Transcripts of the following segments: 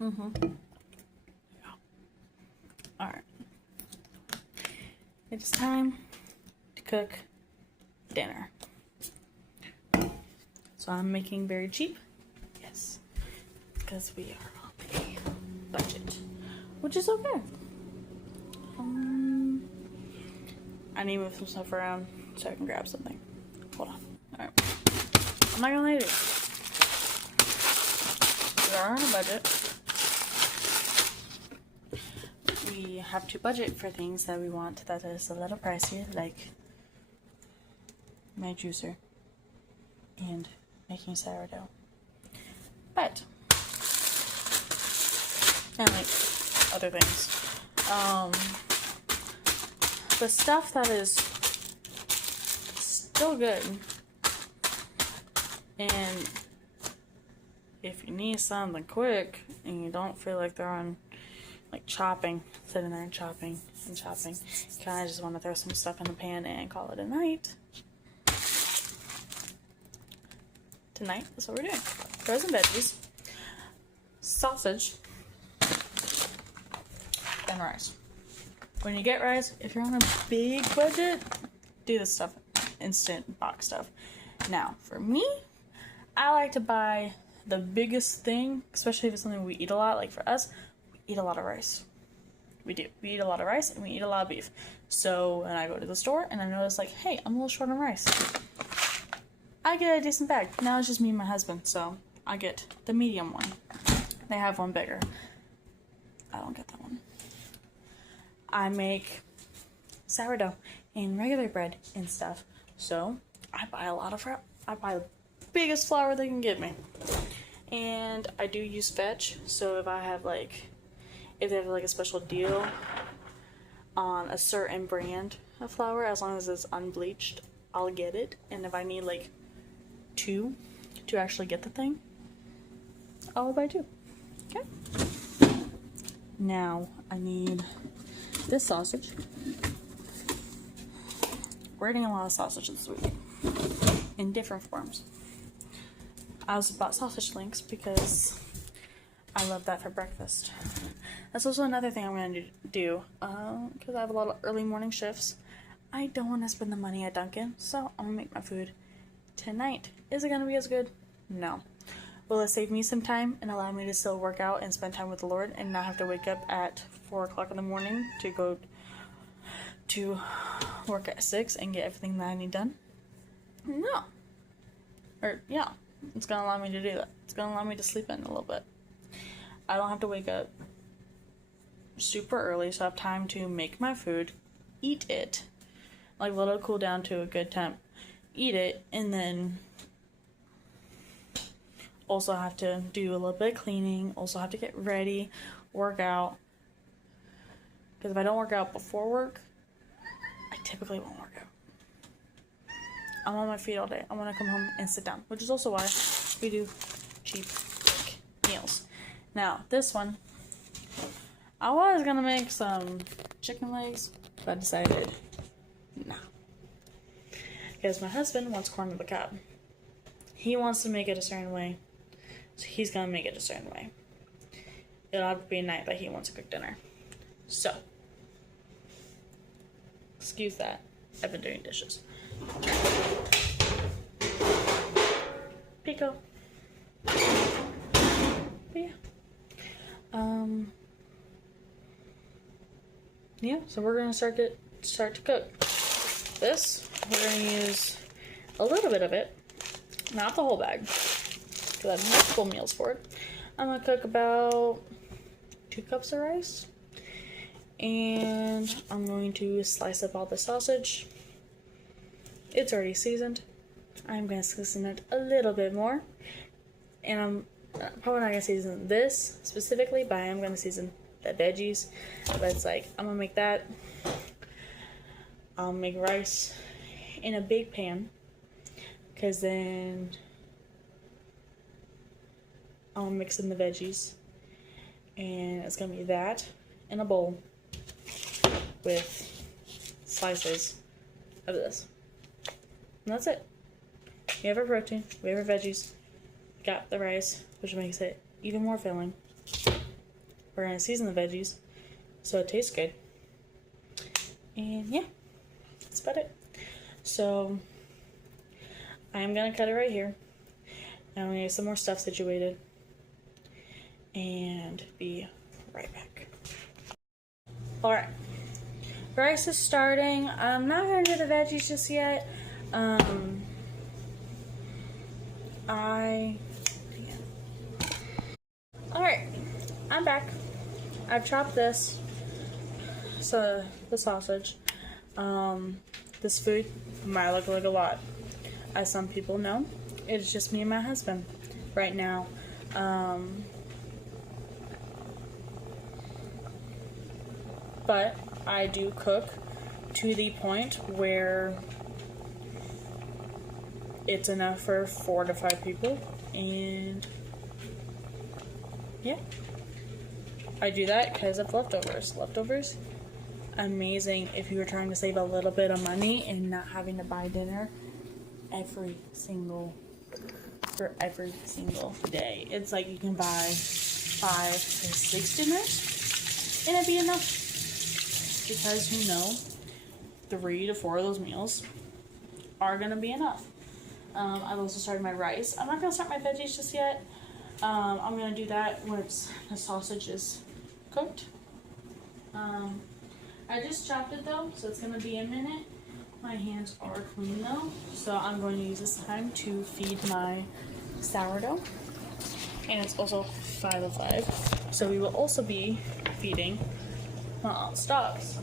Alright. It is time to cook dinner. So I'm making very cheap. Yes. Because we are on a budget. Which is okay. I need to move some stuff around so I can grab something. Hold on. Alright. I'm not gonna lie to you. We are on a budget. We have to budget for things that we want that is a little pricey, like my juicer and making sourdough. But, and like other things. The stuff that is still good, and if you need something quick and you don't feel like they're on like chopping, sitting there and chopping, kind of just want to throw some stuff in the pan and call it a night. Tonight, that's what we're doing. Frozen veggies, sausage, and rice. When you get rice, if you're on a big budget, do this stuff, instant box stuff. Now, for me, I like to buy the biggest thing, especially if it's something we eat a lot. Like for us, we eat a lot of rice. We do. We eat a lot of rice and we eat a lot of beef. So when I go to the store and I notice like, hey, I'm a little short on rice, I get a decent bag. Now it's just me and my husband, so I get the medium one. They have one bigger. I don't get that one. I make sourdough and regular bread and stuff. So I buy a lot of flour. I buy the biggest flour they can give me. And I do use Fetch. So if I have like, if they have like a special deal on a certain brand of flour, as long as it's unbleached, I'll get it. And if I need like 2 to actually get the thing, I'll buy 2. Okay. Now I need this sausage. We're eating a lot of sausage this week in different forms. I also bought sausage links because I love that for breakfast. That's also another thing I'm going to do because I have a lot of early morning shifts. I don't want to spend the money at Dunkin', so I'm going to make my food tonight. Is it going to be as good? No. Will it save me some time and allow me to still work out and spend time with the Lord and not have to wake up at 4 o'clock in the morning to go to work at 6 and get everything that I need done? No. Or, yeah. It's going to allow me to do that. It's going to allow me to sleep in a little bit. I don't have to wake up super early, so I have time to make my food, eat it, like let it cool down to a good temp, eat it, and then also have to do a little bit of cleaning, also have to get ready, work out. Because if I don't work out before work, I typically won't work out. I'm on my feet all day. I want to come home and sit down, which is also why we do cheap, quick meals. Now, this one, I was going to make some chicken legs, but I decided, nah. Because my husband wants corn on the cob. He wants to make it a certain way, so he's going to make it a certain way. It'll have to be a night that he wants to cook dinner. So, excuse that. I've been doing dishes. Pico. But yeah. Yeah, so we're gonna start to cook. This, we're gonna use a little bit of it, not the whole bag, because I have multiple meals for it. I'm gonna cook about 2 cups of rice, and I'm going to slice up all the sausage. It's already seasoned. I'm gonna season it a little bit more, and I'm probably not gonna season this specifically, but I am gonna season the veggies. But it's like, I'm gonna make that. I'll make rice in a big pan, because then I'll mix in the veggies, and it's gonna be that in a bowl with slices of this, and that's it. We have our protein, we have our veggies, got the rice, which makes it even more filling, we're gonna season the veggies so it tastes good. And yeah, that's about it. So I'm gonna cut it right here. And I'm gonna get some more stuff situated and be right back. Alright, rice is starting. I'm not gonna do the veggies just yet. Alright, I'm back. I've chopped this, so the sausage. This food might look like a lot. As some people know, it's just me and my husband right now. But I do cook to the point where it's enough for 4 to 5 people, and yeah, I do that because of leftovers. Leftovers, amazing if you were trying to save a little bit of money and not having to buy dinner every single day. It's like you can buy 5 to 6 dinners and it'd be enough, because you know 3 to 4 of those meals are gonna be enough. I've also started my rice. I'm not gonna start my veggies just yet. I'm gonna do that once the sausage is cooked. I just chopped it though, so it's gonna be a minute. My hands are clean though, so I'm going to use this time to feed my sourdough. And it's also 5:05, so we will also be feeding my aunt's dogs.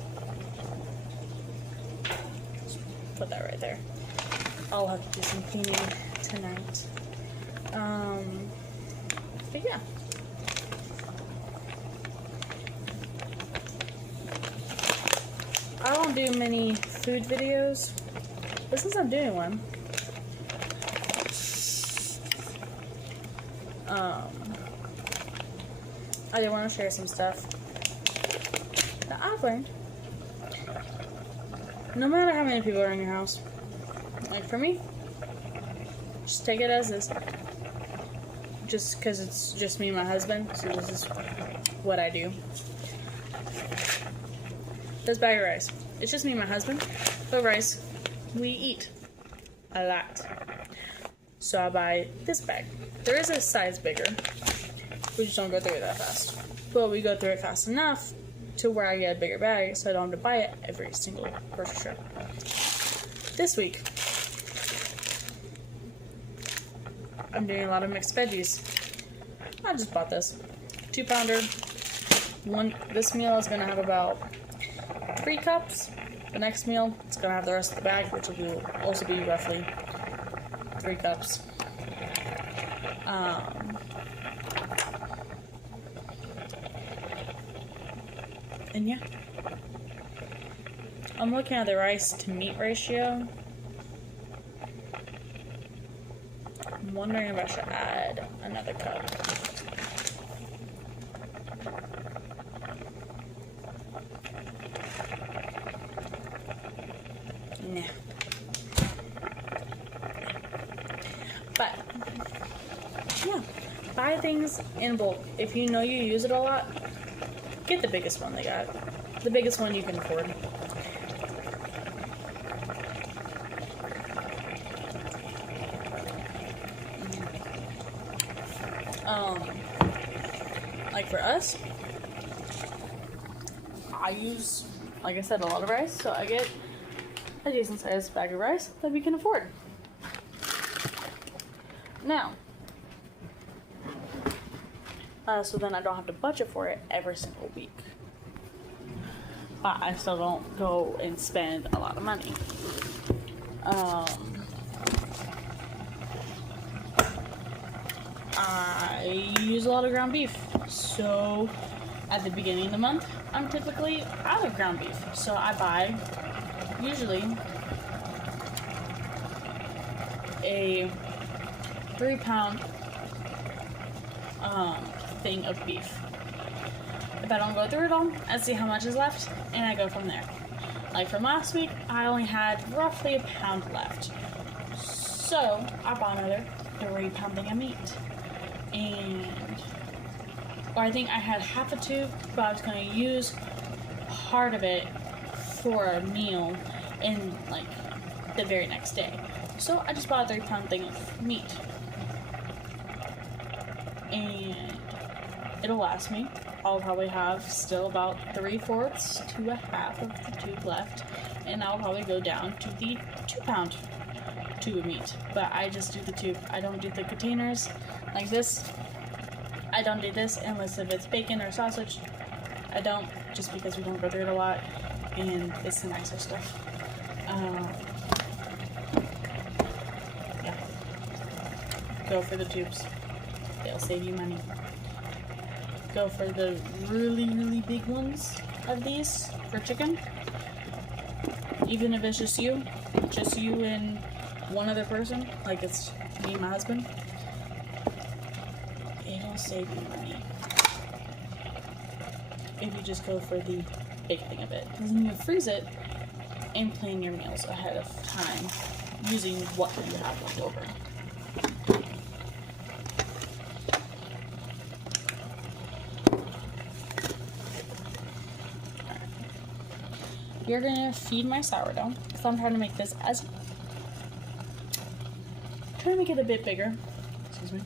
Just put that right there. I'll have to do some cleaning tonight. But yeah. I don't do many food videos, but since I'm doing one, I do want to share some stuff that I've learned. No matter how many people are in your house, like for me, just take it as is. Just because it's just me and my husband, so this is what I do. This bag of rice. It's just me and my husband, but rice we eat a lot. So I buy this bag. There is a size bigger. We just don't go through it that fast. But we go through it fast enough to where I get a bigger bag, so I don't have to buy it every single grocery trip. This week, I'm doing a lot of mixed veggies. I just bought this 2-pounder. This meal is gonna have about 3 cups. The next meal, it's gonna have the rest of the bag, which will also be roughly 3 cups. And yeah, I'm looking at the rice to meat ratio. I'm wondering if I should add another cup. Nah. But yeah, buy things in bulk. If you know you use it a lot, get the biggest one they got. The biggest one you can afford. Like for us, I use, like I said, a lot of rice, so I get a decent sized bag of rice that we can afford. Now, so then I don't have to budget for it every single week. But I still don't go and spend a lot of money. I use a lot of ground beef, so at the beginning of the month, I'm typically out of ground beef. So I buy, usually, a 3-pound thing of beef. If I don't go through it all, I see how much is left, and I go from there. Like from last week, I only had roughly a pound left. So I bought another 3-pound thing of meat. And or I think I had half a tube, but I was going to use part of it for a meal in like the very next day. So I just bought a 3-pound thing of meat, and it'll last me. I'll probably have still about 3/4 to a half of the tube left, and I'll probably go down to the 2-pound tube of meat. But I just do the tube. I don't do the containers like this. I don't do this unless if it's bacon or sausage. I don't, just because we don't go through it a lot, and it's the nicer stuff. Yeah. Go for the tubes. They'll save you money. Go for the really, really big ones of these for chicken. Even if it's just you and one other person, like it's me and my husband, it'll save you money if you just go for the big thing of it. Because then you freeze it and plan your meals ahead of time using what you have left over. You're gonna feed my sourdough. So I'm trying to make this trying to make it a bit bigger. Excuse me.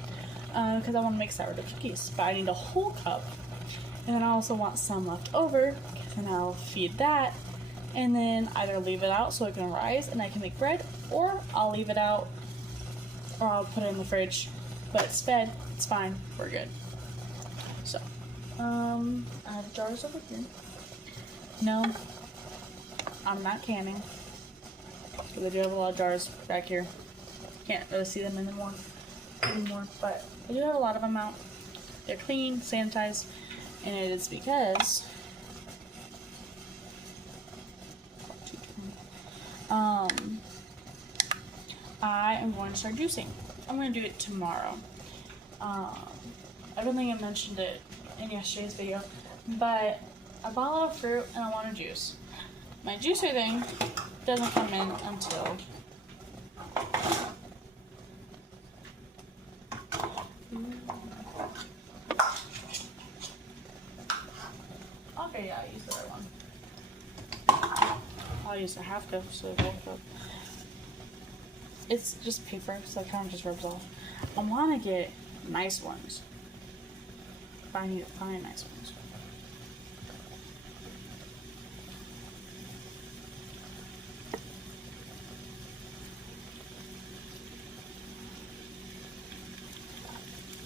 Because I want to make sourdough cookies. But I need a whole cup. And then I also want some left over. And I'll feed that. And then either leave it out so it can rise and I can make bread. Or I'll leave it out. Or I'll put it in the fridge. But it's fed. It's fine. We're good. So. I have jars over here. No. I'm not canning, because I do have a lot of jars back here. Can't really see them anymore, but I do have a lot of them out. They're clean, sanitized, and it is because I am going to start juicing. I'm going to do it tomorrow. I don't think I mentioned it in yesterday's video, but I bought a lot of fruit and I want to juice. My juicer thing doesn't come in until okay, yeah, I used the right one. I'll use a half cup, so a whole cup. It's just paper, so it kind of just rubs off. I want to get nice ones, but I need to find nice ones.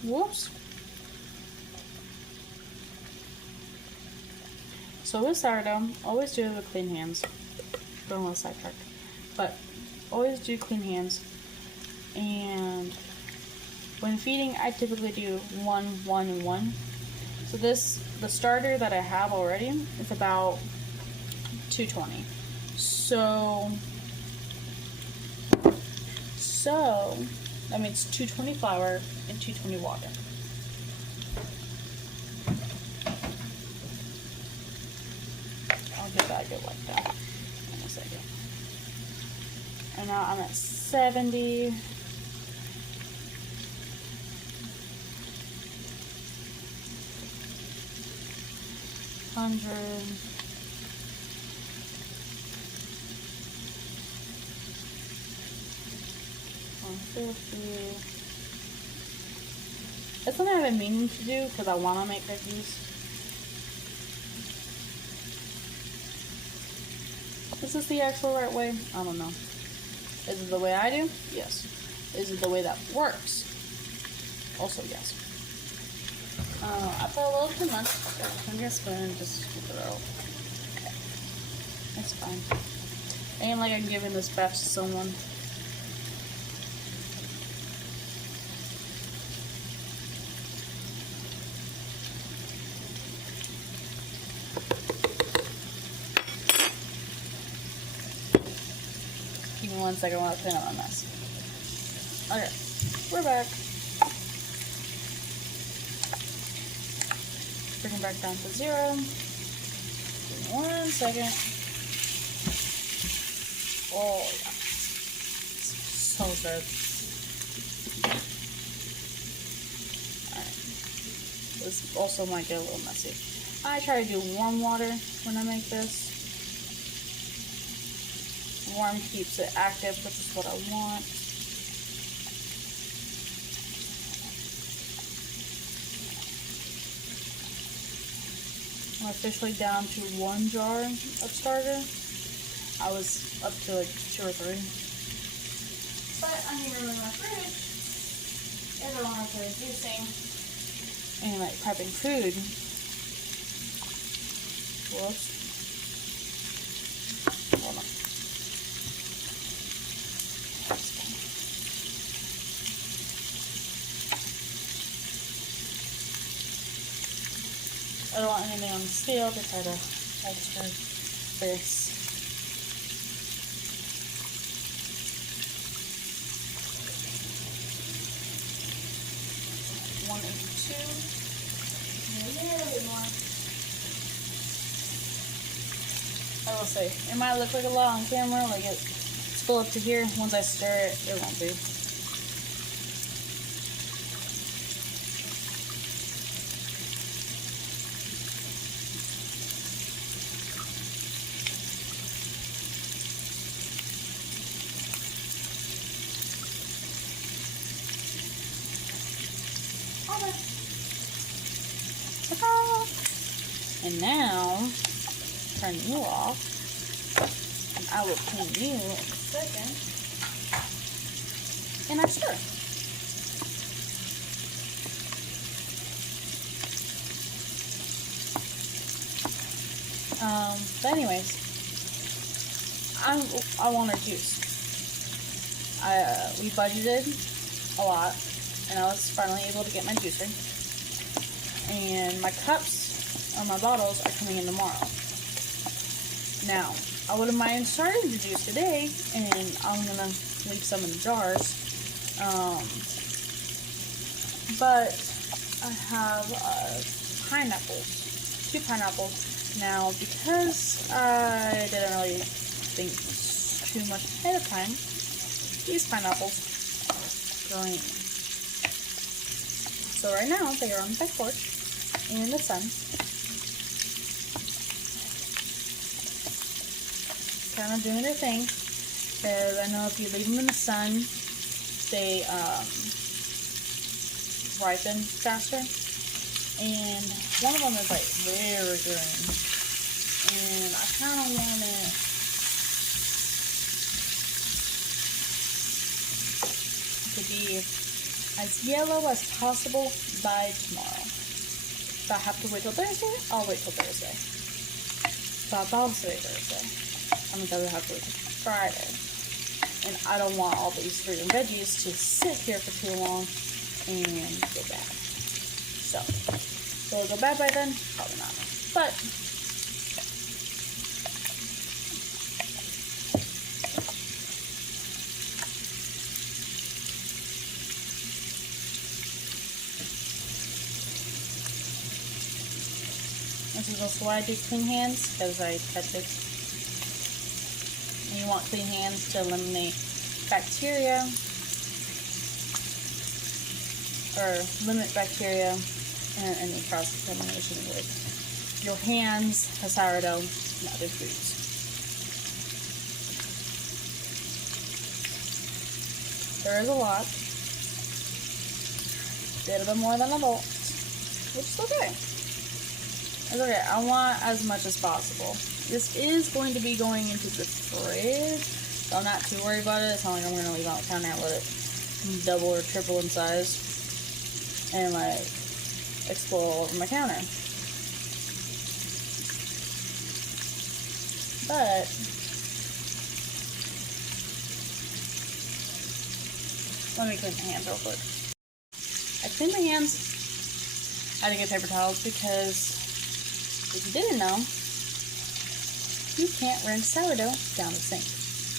Whoops. So with sourdough, always do it with clean hands. Don't want to sidetrack. But always do clean hands. And when feeding, I typically do 1, 1, 1. So the starter that I have already is about 220. So that means 220 flour and 220 water. I'll give that a go like that in a second. And now I'm at 70. It's something I've been meaning to do because I want to make cookies. Is this the actual right way? I don't know. Is it the way I do? Yes. Is it the way that works? Also, yes. I put a little too much. I'm gonna spoon and just scoop it out. Okay. That's fine. Ain't like I'm giving this batch to someone. Give me 1 second while I clean up my mess. Okay, we're back. Bring it back down to 0. Give me 1 second. Oh, yeah. So good. Alright. this also might get a little messy. I try to do warm water when I make this. Warm keeps it active, which is what I want. I'm officially down to 1 jar of starter. I was up to like 2 or 3. But I need to remove my fridge. Everyone else is juicing and like prepping food. Whoops. Hold on. I don't want anything on the scale to try to alter this. A little bit more. I will say, it might look like a lot on camera, like it's full up to here. Once I stir it, it won't be. And now, turn you off, and I will clean you in a second, and I stir. But anyways, I want our juice. We budgeted a lot, and I was finally able to get my juicer. And my cups or my bottles are coming in tomorrow. Now, I wouldn't mind starting the juice today, and I'm gonna leave some in the jars. But I have pineapples, 2 pineapples. Now, because I didn't really think too much ahead of time, these pineapples are green. So right now, they are on the back porch in the sun. Kind of doing their thing, because I know if you leave them in the sun, they ripen faster. And one of them is like very green, and I kind of want it to be as yellow as possible by tomorrow. If I have to wait till Thursday, I'll wait till Thursday. If I say Thursday, I'm gonna have to wait till Friday. And I don't want all these fruit and veggies to sit here for too long and go bad. So, will it go bad by then? Probably not. But this is also why I do clean hands, because I touch it. And you want clean hands to eliminate bacteria, or limit bacteria and any cross contamination with your hands, the sourdough, and other foods. There is a lot. Did a bit more than a bolt, which is okay. It's okay. I want as much as possible. This is going to be going into the fridge, so I'm not too worried about it. It's not like I'm going to leave it on the counter and let it double or triple in size and like explode all over my counter. But let me clean my hands real quick. I cleaned my hands. I had to get paper towels because if you didn't know, you can't rinse sourdough down the sink,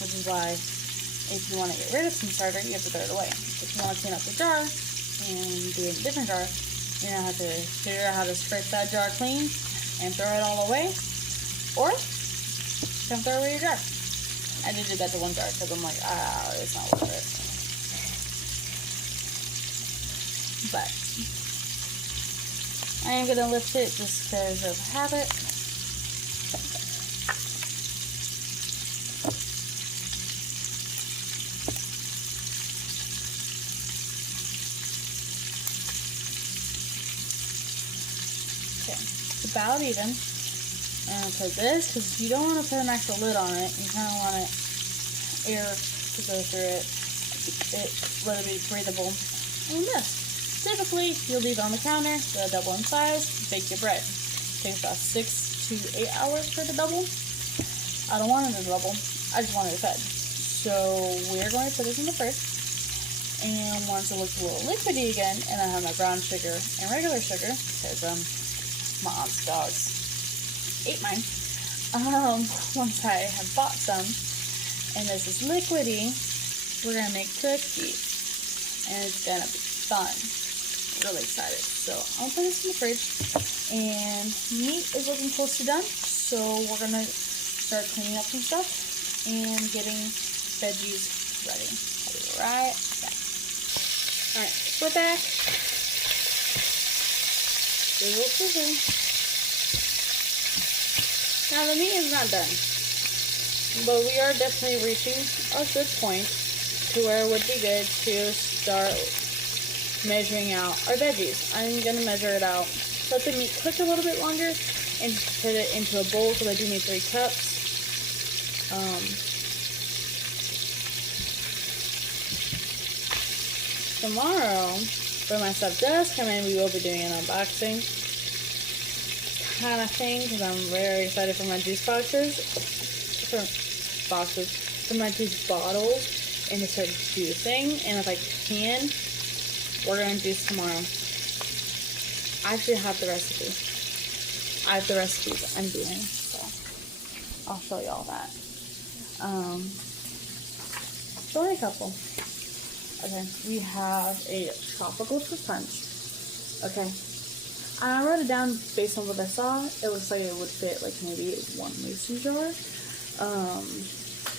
which is why if you want to get rid of some starter, you have to throw it away. If you want to clean up the jar and do it in a different jar, you're going to have to figure out how to scrape that jar clean and throw it all away, or you can throw away your jar. I did do that to one jar because I'm like, it's not worth it. But I am gonna lift it just because of habit. Okay, it's about even. And put this, because you don't want to put an actual lid on it. You kind of want it air to go through it. Let it be breathable. And this. Typically, you'll leave it on the counter, the double in size, bake your bread. It takes about 6 to 8 hours for the double. I don't want it to double. I just want it fed. So we're going to put this in the fridge. And once it looks a little liquidy again, and I have my brown sugar and regular sugar, because my aunt's dogs ate mine. Once I have bought some, and this is liquidy, we're gonna make cookies, and it's gonna be fun. Really excited. So I'll put this in the fridge, and meat is looking close to done. So we're gonna start cleaning up some stuff and getting veggies ready. I'll be right back. All right, we're back. Now the meat is not done, but we are definitely reaching a good point to where it would be good to start measuring out our veggies. I'm going to measure it out, let the meat cook a little bit longer, and put it into a bowl because I do need 3 cups. Tomorrow, when my stuff does come in, we will be doing an unboxing kind of thing, because I'm very excited for my juice boxes, for my juice bottles, and to start juicing. And if I can, we're gonna juice tomorrow. I actually have the recipe. I have the recipes I'm doing, so I'll show you all that. So only a couple. Okay, we have a tropical fruit punch. Okay. I wrote it down based on what I saw. It looks like it would fit like maybe 1 mason jar,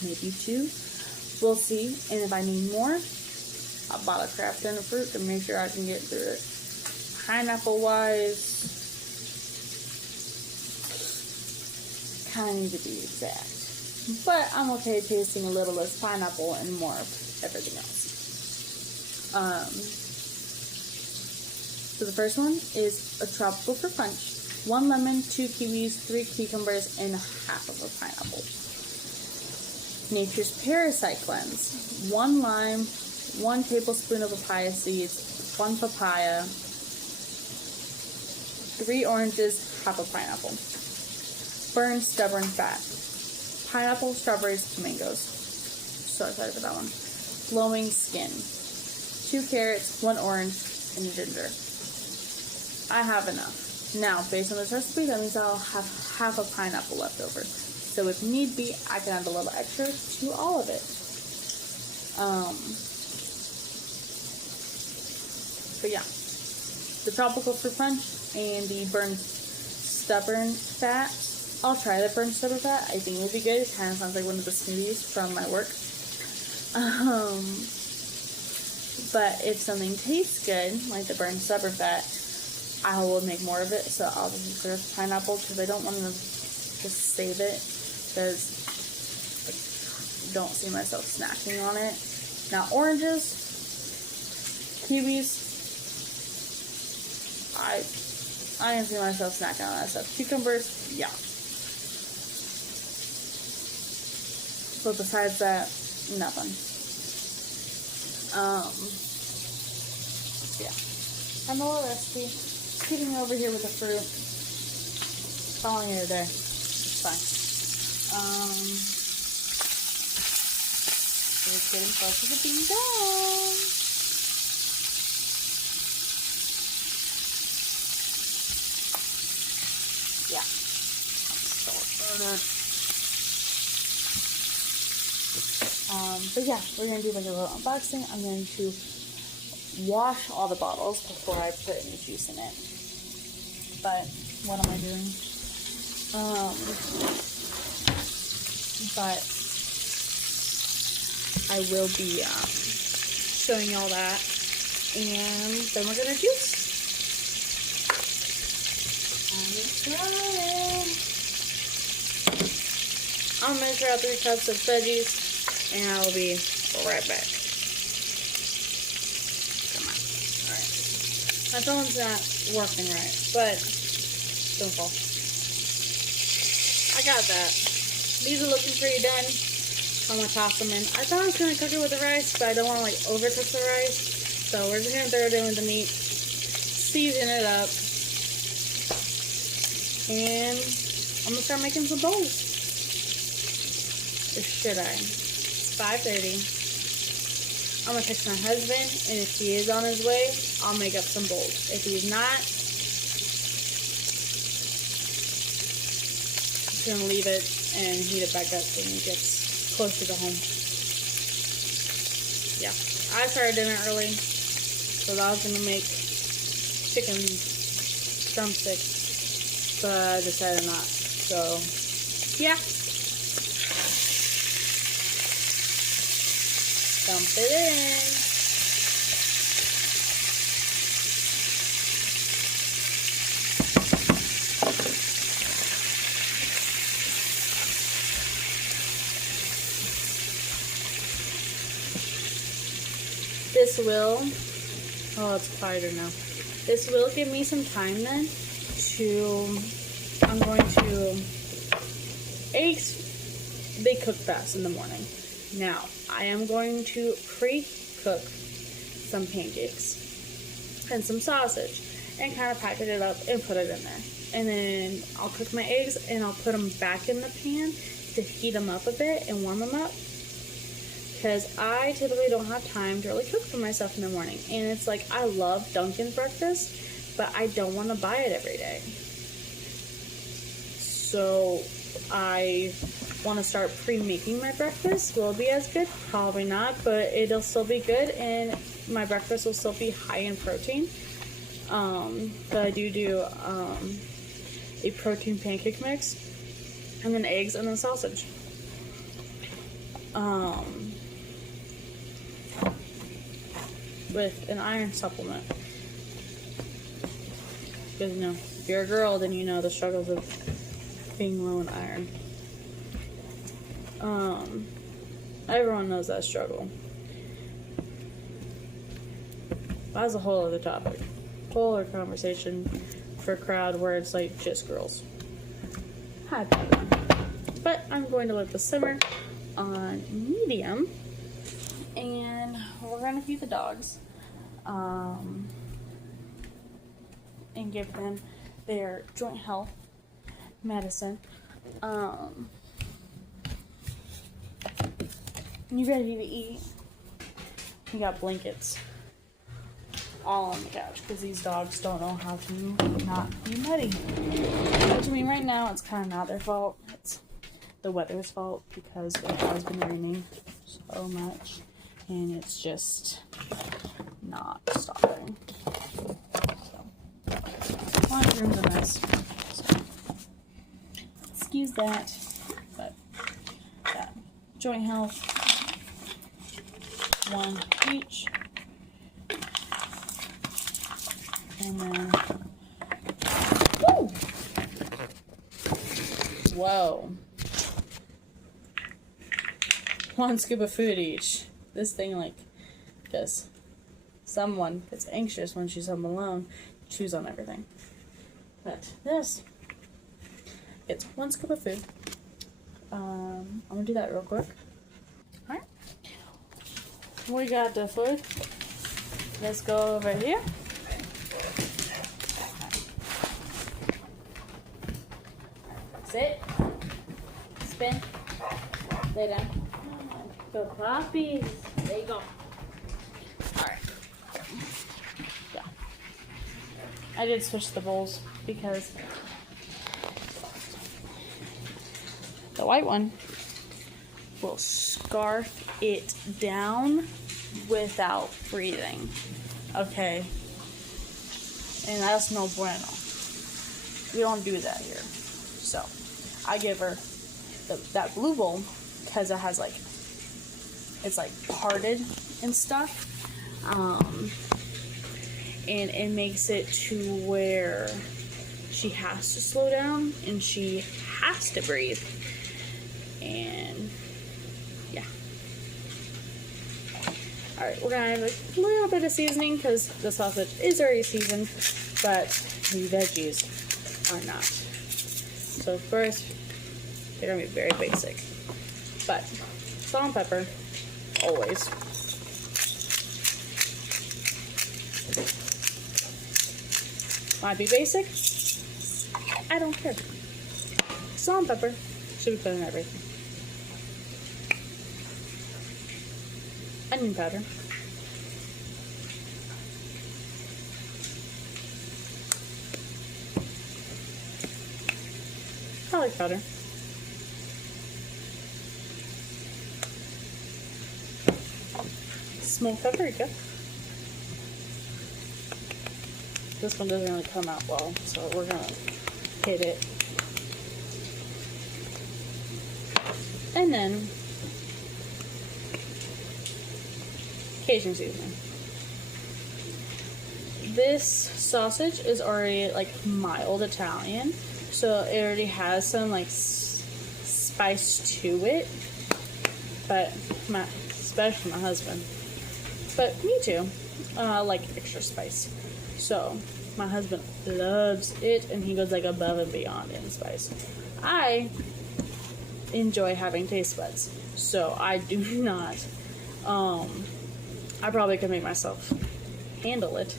maybe 2. We'll see. And if I need more, I bought a craft dinner fruit to make sure I can get through it. Pineapple wise, kind of need to be exact, but I'm okay tasting a little less pineapple and more of everything else. So the first one is a tropical fruit punch. 1 lemon, 2 kiwis, 3 cucumbers, and half of a pineapple. Nature's Parasite Cleanse. 1 lime, 1 tablespoon of papaya seeds, 1 papaya, 3 oranges, half a pineapple. Burn stubborn fat. Pineapple, strawberries, mangoes. So excited for that one. Glowing skin. 2 carrots, 1 orange, and ginger. I have enough. Now, based on this recipe, that means I'll have half a pineapple left over. So if need be, I can add a little extra to all of it. But yeah, the tropical fruit punch and the burnt stubborn fat. I'll try the burnt stubborn fat. I think it would be good. It kind of sounds like one of the smoothies from my work. But if something tastes good, like the burnt stubborn fat, I will make more of it. So I'll just use the pineapple because I don't want to just save it, because I don't see myself snacking on it. Now oranges, kiwis, I can see myself snacking on that stuff. Cucumbers, yeah. But besides that, nothing. Yeah. I know a recipe. Keeping over here with the fruit. Following it there. It's fine. It's getting closer to being done. Yeah. I'm so excited. But yeah, we're gonna do like a little unboxing. I'm going to wash all the bottles before I put any juice in it. But what am I doing? But I will be showing you all that, and then we're gonna juice. I'll measure out 3 cups of veggies, and I will be right back. Come on. Alright. My phone's not working right, but don't fall. I got that. These are looking pretty done. I'm gonna toss them in. I thought I was gonna cook it with the rice, but I don't want to like overcook the rice. So we're just gonna throw it in with the meat, season it up, and I'm gonna start making some bowls. Or should I? It's 5:30. I'm gonna text my husband, and if he is on his way, I'll make up some bowls. If he's not, I'm just gonna leave it and heat it back up when he gets closer to home. Yeah, I started dinner early, so I was gonna make chicken drumsticks, but I decided not. So, yeah. Dump it in. This will, oh, it's quieter now. This will give me some time then to, I'm going to, eggs, they cook fast in the morning. Now, I am going to pre-cook some pancakes and some sausage and kind of package it up and put it in there. And then I'll cook my eggs and I'll put them back in the pan to heat them up a bit and warm them up. Because I typically don't have time to really cook for myself in the morning. And it's like, I love Dunkin' breakfast, but I don't want to buy it every day. So I want to start pre-making my breakfast. Will it be as good? Probably not, but it'll still be good, and my breakfast will still be high in protein. But I do a protein pancake mix, and then eggs, and then sausage. With an iron supplement. Because, you know, if you're a girl, then you know the struggles of being low in iron. Everyone knows that struggle. That's a whole other topic. Whole other conversation for a crowd where it's like just girls. Had that one. But I'm going to let this simmer on medium. And we're going to feed the dogs. And give them their joint health medicine. You ready to eat? You got blankets all on the couch because these dogs don't know how to not be muddy. Which I mean, right now it's kind of not their fault. It's the weather's fault because it has been raining so much and it's just not stopping. So, laundry room's a mess. So, excuse that, but yeah, joint health. 1 each, and then, woo! Whoa, 1 scoop of food each. This thing, like, because someone gets anxious when she's home alone, chews on everything. But this, it's 1 scoop of food. I'm gonna do that real quick. Alright. We got the food. Let's go over here. Sit. Spin. Lay down. Good puppies. There you go. Alright. Yeah. I did switch the bowls because the white one will scarf it down without breathing. Okay. And that's no bueno. We don't do that here. So, I give her that blue bowl because it has like, it's like parted and stuff. And it makes it to where she has to slow down and she has to breathe. And yeah. Alright, we're gonna have a little bit of seasoning because the sausage is already seasoned, but the veggies are not. So first, they're gonna be very basic. But salt and pepper, always. Might be basic. I don't care. Salt and pepper should be put in everything. Onion powder. Garlic powder. Smoked paprika. This one doesn't really come out well, so we're gonna hit it. And then Cajun seasoning. This sausage is already like mild Italian, so it already has some like spice to it. But especially my husband, but me too, like extra spice. So my husband loves it, and he goes like above and beyond in spice. I enjoy having taste buds, so I do not. I probably could make myself handle it.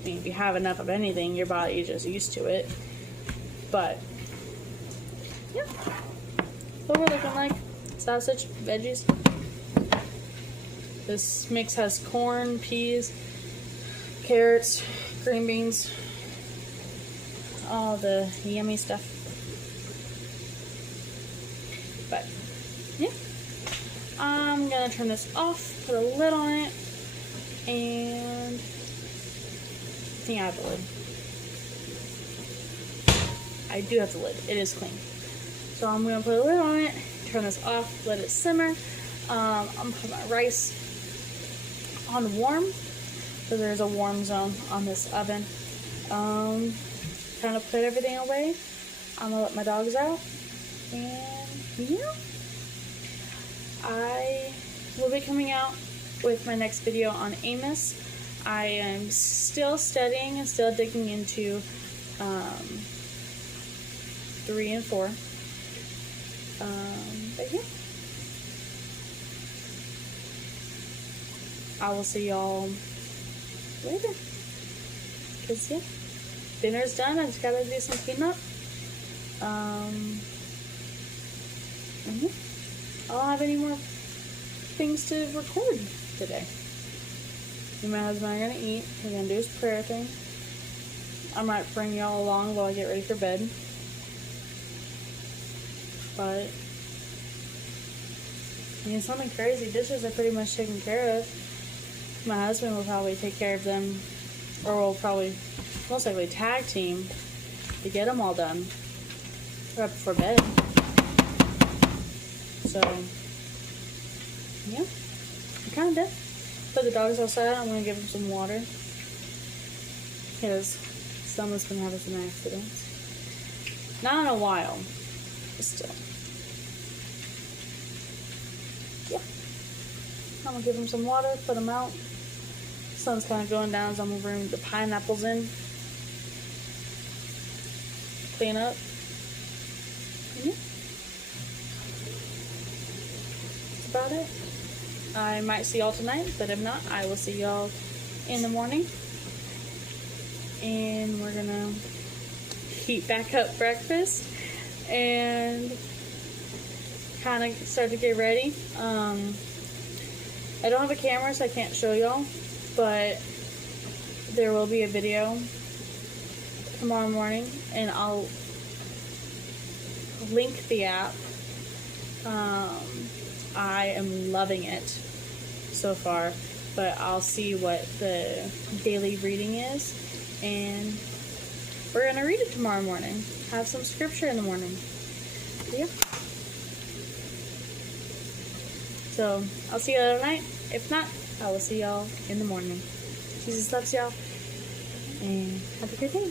I mean, if you have enough of anything, your body is just used to it. But yeah, what we're looking like: sausage, veggies. This mix has corn, peas, carrots, green beans, all the yummy stuff. But yeah, I'm gonna turn this off, put a lid on it, and I think I have the lid. I do have the lid. It is clean. So I'm gonna put a lid on it, turn this off, let it simmer. I'm gonna put my rice on warm, so there's a warm zone on this oven. Kind of put everything away. I'm gonna let my dogs out, and yeah, I will be coming out with my next video on Amos. I am still studying and still digging into 3 and 4. But yeah, I will see y'all later. Cause yeah, dinner's done. I just gotta do some cleanup. And yeah, I don't have any more things to record today. Me and my husband are gonna eat. We're gonna do his prayer thing. I might bring y'all along while I get ready for bed. But I mean, something crazy. Dishes are pretty much taken care of. My husband will probably take care of them, or we'll probably most likely tag team to get them all done right before bed. So yeah, I'm kind of done. Put the dogs outside. I'm gonna give them some water because someone's been having some accidents. Not in a while, but still. Yeah, I'm gonna give them some water, put them out. Sun's kind of going down, so I'm gonna bring the pineapples in, clean up. Yeah. That's about it. I might see y'all tonight, but if not, I will see y'all in the morning. And we're gonna heat back up breakfast and kind of start to get ready. I don't have a camera, so I can't show y'all, but there will be a video tomorrow morning, and I'll link the app. I am loving it so far, but I'll see what the daily reading is, and we're gonna read it tomorrow morning. Have some scripture in the morning. Yeah. So I'll see you later tonight. If not, I will see y'all in the morning. Jesus loves y'all, and have a good day.